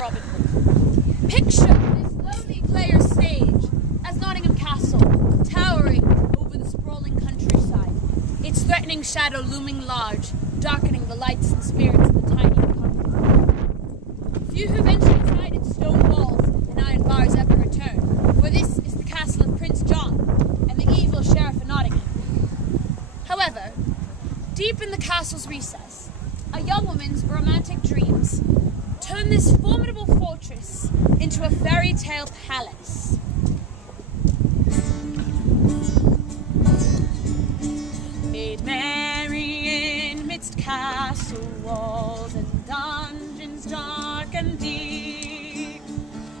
Robin Hood. Picture this lonely player's stage as Nottingham Castle, towering over the sprawling countryside, its threatening shadow looming large, darkening the lights and spirits of the tiny apartment. Few who venture inside its stone walls and iron bars ever return, for this is the castle of Prince John and the evil Sheriff of Nottingham. However, deep in the castle's recess, a young woman's romantic dreams turn this formidable fortress into a fairy tale palace. Maid Mary in midst castle walls and dungeons dark and deep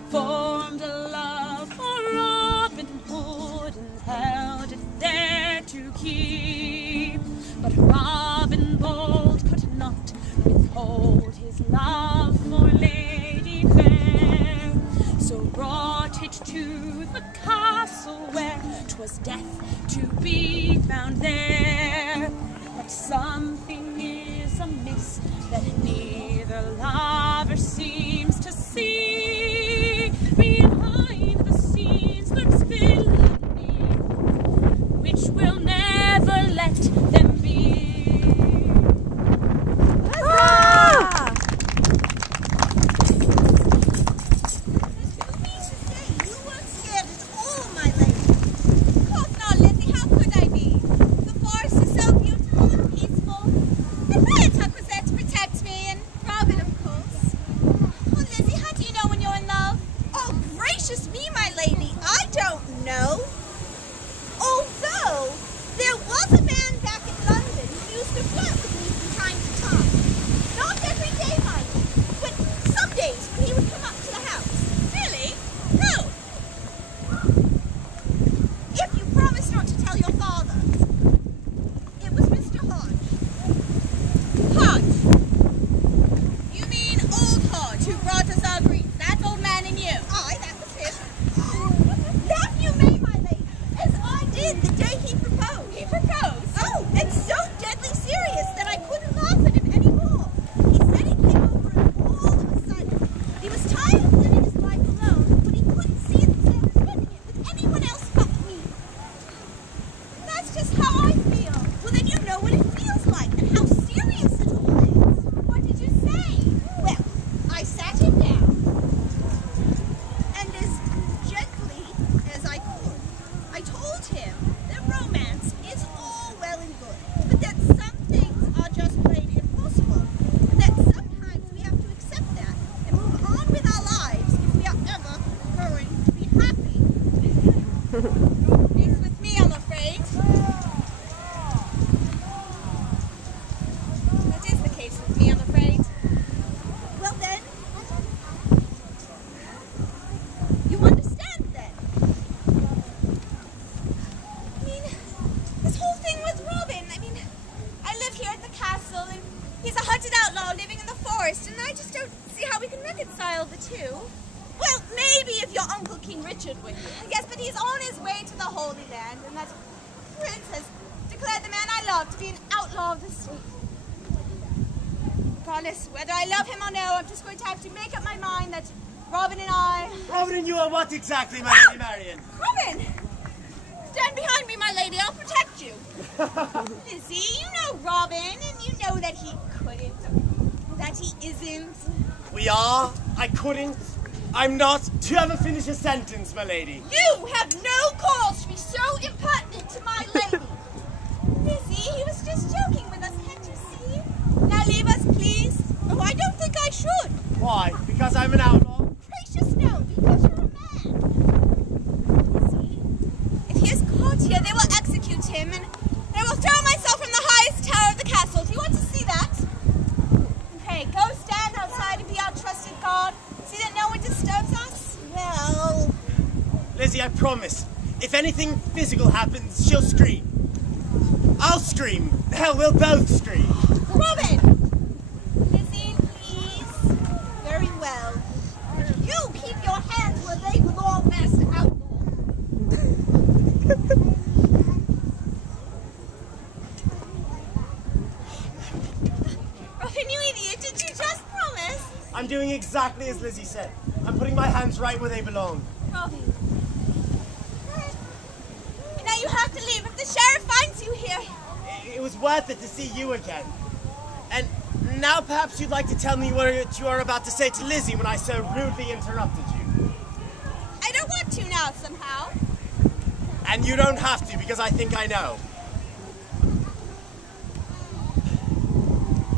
formed a love for Robin Hood and held it there to keep. But Robin bold could not withhold his love for Lady Faire, so brought it to the castle where 'twas death to be found there. But something is amiss that neither lover seems to see. Behind the scenes lurks villainy, which will never let them be. It's with me, I'm afraid. That is the case with me, I'm afraid. Well then, you understand then? I mean, this whole thing with Robin, I live here at the castle and he's a hunted outlaw living in the forest and I just don't see how we can reconcile the two. Well, maybe if your Uncle King Richard were here. Yes, but he's on his way to the Holy Land, and that prince has declared the man I love to be an outlaw of the state. Regardless, whether I love him or no, I'm just going to have to make up my mind that Robin and I... Robin and you are what exactly, my Lady Marian? Robin! Stand behind me, my lady, I'll protect you. Lizzie, you know Robin, and you know that he couldn't, that he isn't. We are? I couldn't? I'm not. Do you ever finish a sentence, my lady? You have no cause to be so impertinent to my lady. Lizzie, he was just joking with us, can't you see? Now leave us, please. Oh, I don't think I should. Why? Because I'm an outlaw? Gracious, no, because you're a man. Lizzie, if he is caught here, they will execute him, and I will throw myself from the highest tower of the castle. Do you want to see that? Okay, go stand outside and be our trusted guard. See that no one disturbs us? Well... Lizzie, I promise. If anything physical happens, she'll scream. I'll scream. Hell, we'll both scream. Robin! Lizzie, please. Very well. But you keep your hands where they belong, Master Outlaw. I'm doing exactly exactly as Lizzie said. I'm putting my hands right where they belong. Robbie. Now you have to leave if the sheriff finds you here. It was worth it to see you again. And now perhaps you'd like to tell me what you are about to say to Lizzie when I so rudely interrupted you. I don't want to now, somehow. And you don't have to, because I think I know.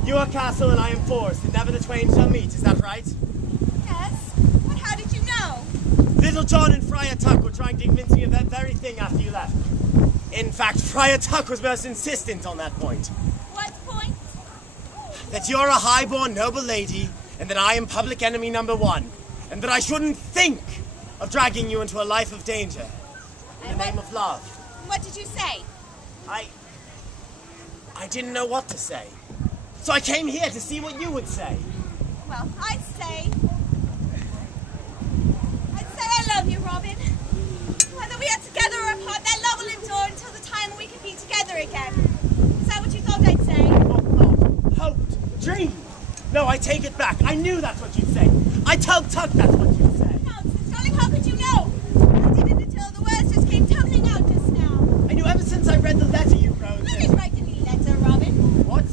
You are Castle and I am Forest, and never the twain shall meet, is that right? Yes. But how did you know? Little John and Friar Tuck were trying to convince me of that very thing after you left. In fact, Friar Tuck was most insistent on that point. What point? That you're a high-born noble lady, and that I am public enemy #1, and that I shouldn't think of dragging you into a life of danger in the name of love. What did you say? I didn't know what to say. So I came here to see what you would say. Well, I'd say I love you, Robin. Whether we are together or apart, that love will endure until the time when we can be together again. Is that what you thought I'd say? Hoped, dreamed. No, I take it back. I knew that's what you'd say. I told Tuck that's what you'd say. Nonsense, darling, how could you know? I didn't until the words just came tumbling out just now. I knew ever since I read the letter you wrote. I didn't write any letter, Robin. What?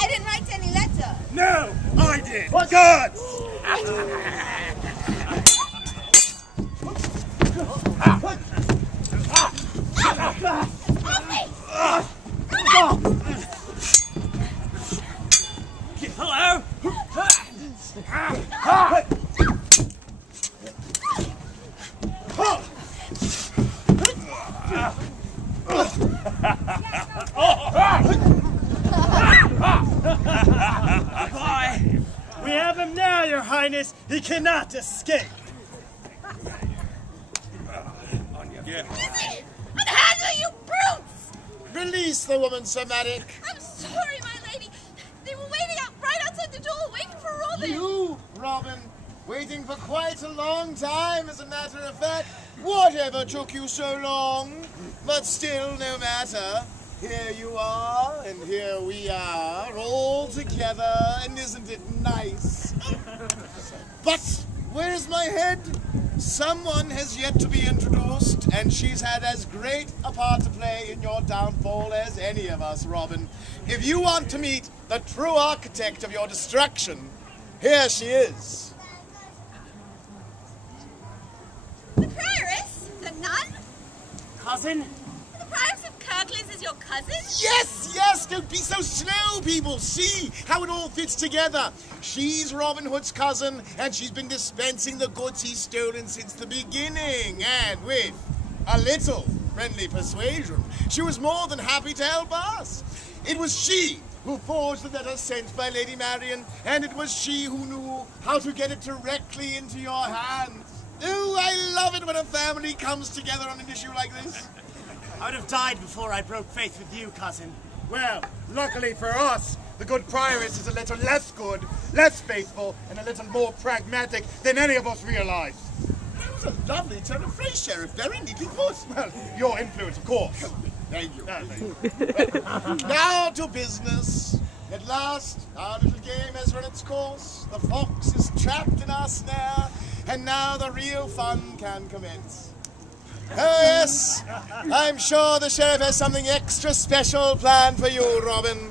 I didn't write any letter. No, I did. What? Good. Off me! Hello. Bye. We have him now, Your Highness. He cannot escape. Lizzie! Unhandle, you brutes! Release the woman, Sir Maddox. I'm sorry, my lady. They were waiting out right outside the door, waiting for Robin. You, Robin, waiting for quite a long time, as a matter of fact. Whatever took you so long? But still, no matter. Here you are, and here we are, all together, and isn't it nice? But where's my head? Someone has yet to be introduced, and she's had as great a part to play in your downfall as any of us, Robin. If you want to meet the true architect of your destruction, here she is. The prioress? The nun? Cousin? The prioress of Kirklands is your cousin? Yes, yes, don't be so slow, people. See how it all fits together. She's Robin Hood's cousin, and she's been dispensing the goods he's stolen since the beginning. And with a little friendly persuasion, she was more than happy to help us. It was she who forged the letter sent by Lady Marian, and it was she who knew how to get it directly into your hands. Oh, I love it when a family comes together on an issue like this. I would have died before I broke faith with you, cousin. Well, luckily for us, the good prioress is a little less good, less faithful, and a little more pragmatic than any of us realize. That was a lovely turn of phrase, Sheriff. Very neatly put. Well, your influence, of course. Thank you. Now to business. At last, our little game has run its course. The fox is trapped in our snare, and now the real fun can commence. Oh yes, I'm sure the sheriff has something extra special planned for you, Robin.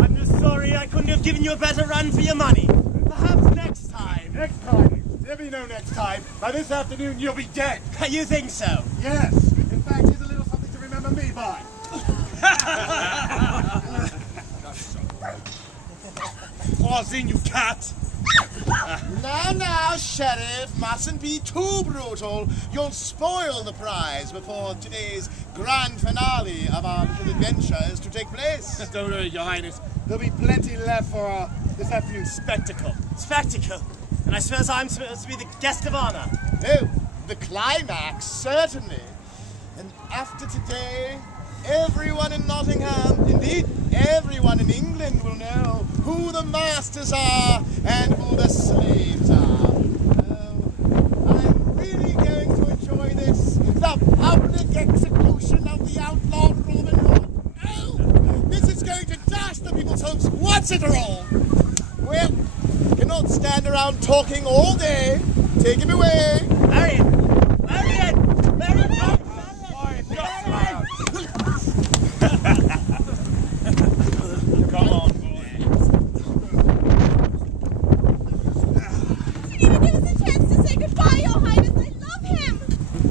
I'm just sorry I couldn't have given you a better run for your money. Perhaps next time. Next time. There'll be no next time. By this afternoon, you'll be dead. You think so? Yes. In fact, here's a little something to remember me by. Paws in, you cat. Now, Sheriff, mustn't be too brutal. You'll spoil the prize before today's grand finale of our little adventure is to take place. Don't worry, Your Highness. There'll be plenty left for this afternoon's spectacle. Spectacle. And I suppose I'm supposed to be the guest of honor. Oh, the climax, certainly. And after today, everyone in Nottingham, indeed everyone in England, will know who the masters are and who the slaves are. Oh, I'm really going to enjoy this. The public execution of the outlaw Robin Hood. Oh, this is going to dash the people's hopes once and for all. Well, cannot stand all day. Take him away. Marion! Marion! Marion! Come on, boy. He didn't even give us a chance to say goodbye, Your Highness. I love him.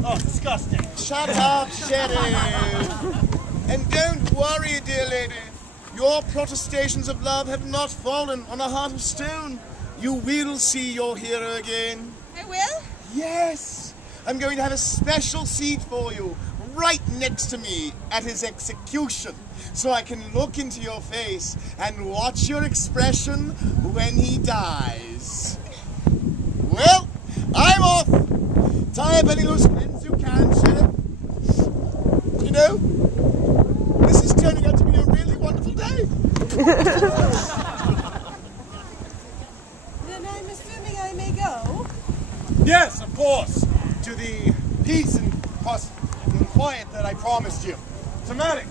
Oh, disgusting. Shut up, Sheriff. And don't worry, dear lady. Your protestations of love have not fallen on a heart of stone. You will see your hero again. I will? Yes. I'm going to have a special seat for you, right next to me at his execution, so I can look into your face and watch your expression when he dies. Well, I'm off. Tie up any loose ends you can, Sheriff. You know, this is turning out to be a really wonderful day. Then I'm assuming I may go. Yes, of course. To the peace and quiet that I promised you. Somatic,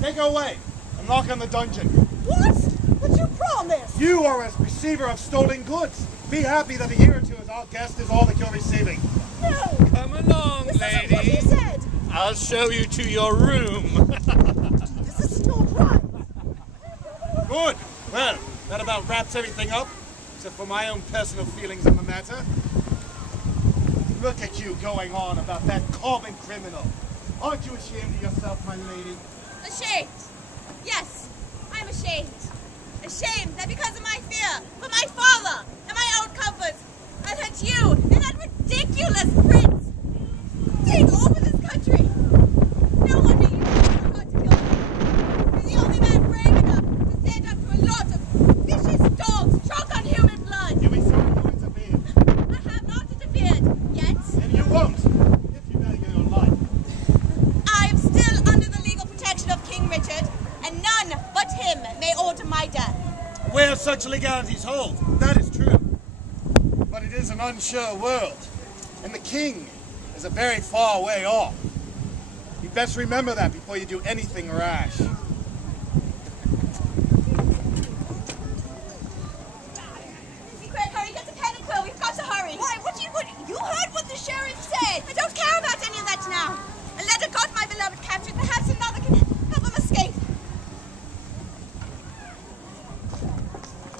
take her away and lock on the dungeon. What? But you promised! You are a receiver of stolen goods. Be happy that a year or two as our guest is all that you're receiving. No! Come along, This isn't what he lady. said! I'll show you to your room. This is not right! Good. Well, that about wraps everything up, except for my own personal feelings on the matter. Look at you going on about that common criminal. Aren't you ashamed of yourself, my lady? Ashamed. Yes, I'm ashamed. Ashamed that because of my fear for my father and my own comforts, I let you and that ridiculous prince take over this country. No wonder you tried so hard to kill me. You're the only man brave enough to stand up to a lot of vicious dogs drunk on human blood. You be sorry you intervened. I have not interfered yet. And you won't, if you value your life. I am still under the legal protection of King Richard, and none but him may order my death. Where such legalities hold, that is true. But it is an unsure world, and the king is a very far way off. You best remember that before you do anything rash.